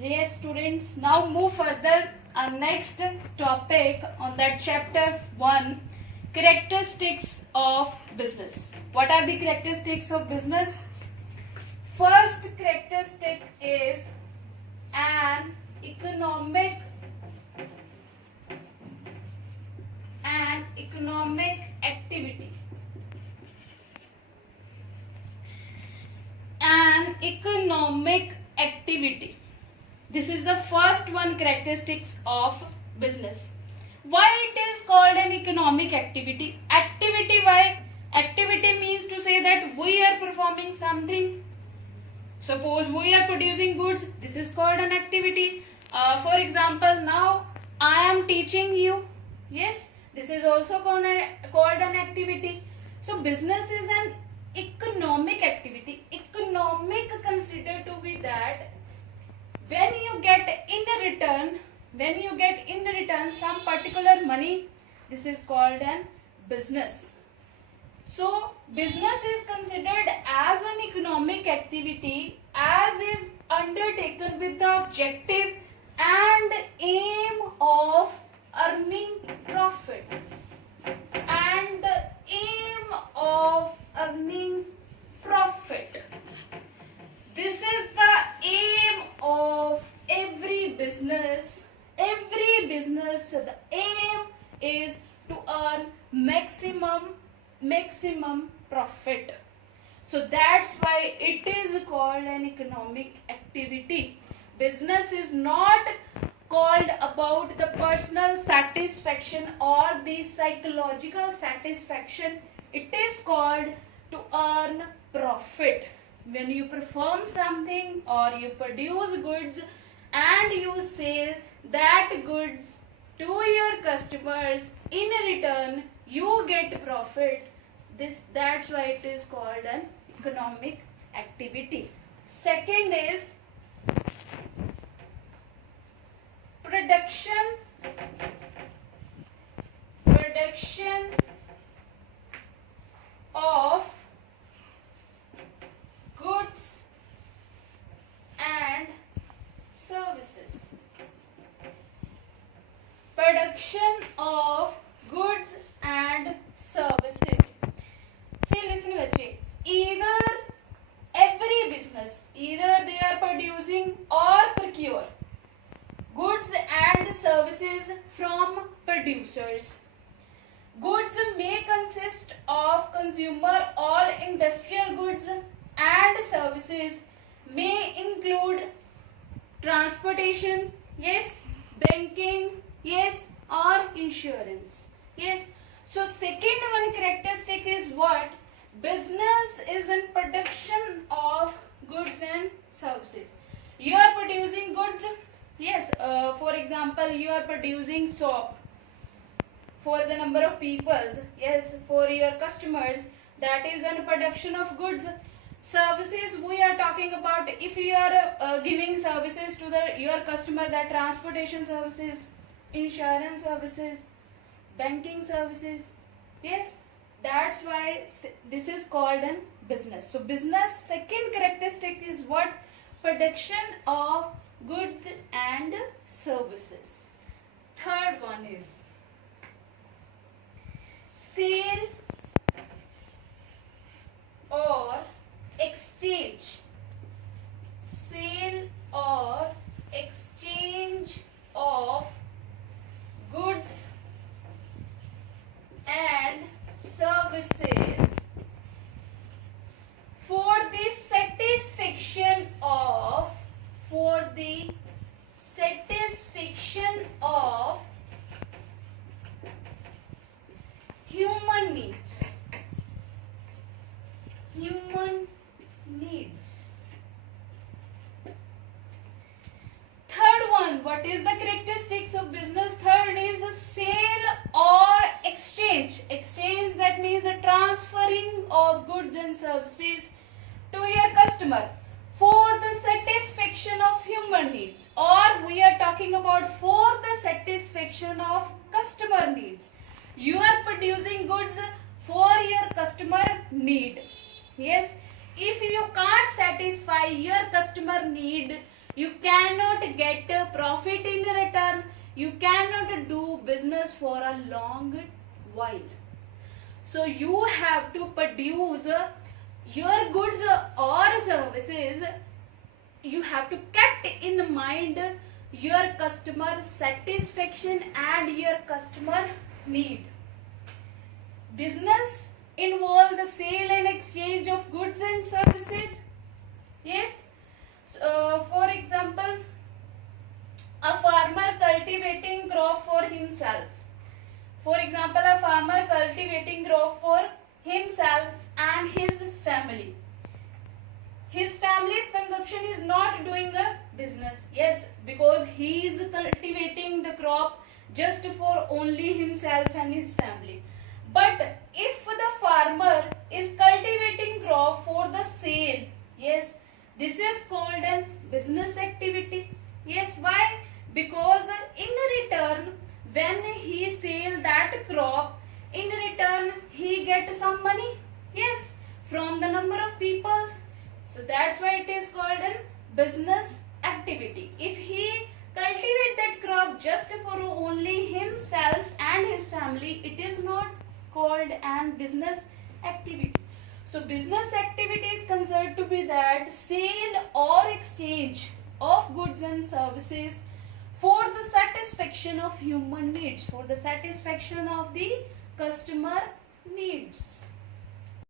Yes, students, now move further. Our next topic on that chapter 1, characteristics of business. What are the characteristics of business? First characteristic is an economic activity. An economic activity. This is the first one characteristics of business. Why it is called an economic activity? Activity, why? Activity means to say that we are performing something. Suppose we are producing goods. This is called an activity. For example, now I am teaching you. Yes, this is also called an activity. So business is an economic activity. Economic considered to be that when you get in return some particular money, this is called an business. So business is considered as an economic activity as is undertaken with the objective and aim of earning profit. And the aim of earning profit. This is the aim of every business. Every business, the aim is to earn maximum profit. So that's why it is called an economic activity. Business is not called about the personal satisfaction or the psychological satisfaction. It is called to earn profit. When you perform something or you produce goods and you sell that goods to your customers, in return you get profit. That's why it is called an economic activity. Second is production of goods and services. Production of goods and services. See, listen, bache. Either every business, either they are producing or procure goods and services from producers. Goods may consist of consumer or industrial goods, and services may include transportation, yes, banking, yes, or insurance, yes. So second one characteristic is what? Business is in production of goods and services. You are producing goods, yes, for example, you are producing soap for the number of people, yes, for your customers. That is a production of goods. Services, we are talking about if you are giving services to your customer, that transportation services, insurance services, banking services, yes. That's why this is called a business. So business second characteristic is what? Production of goods and services. Third one is sale or exchange. Sale or exchange of goods and services for the satisfaction of human needs. Third one, what is the characteristics of business? Third is a sale or exchange. Exchange, that means a transferring of goods and services to your customer for the satisfaction of human needs, or we are talking about for the satisfaction of customer needs. You are producing goods for your customer need. Yes, if you can't satisfy your customer need, You cannot get a profit in return. You cannot do business for a long while. So you have to produce your goods or services. You have to keep in mind your customer satisfaction and your customer need. Business involve the sale and exchange of goods and services. Yes. For example, a farmer cultivating crop for himself. For example, a farmer cultivating crop for himself and his family. His family's consumption is not doing a business. Yes, because he is cultivating the crop just for only himself and his family. But if the farmer is cultivating crop for the sale, yes, this is called a business activity. Yes, why? Because in return, when he sell that crop, in return he get some money. Yes, from the number of people. So that's why it is called a business activity. If he cultivate that crop just for only himself and his family, it is not called an business activity. So business activity is considered to be that sale or exchange of goods and services for the satisfaction of human needs, for the satisfaction of the customer needs.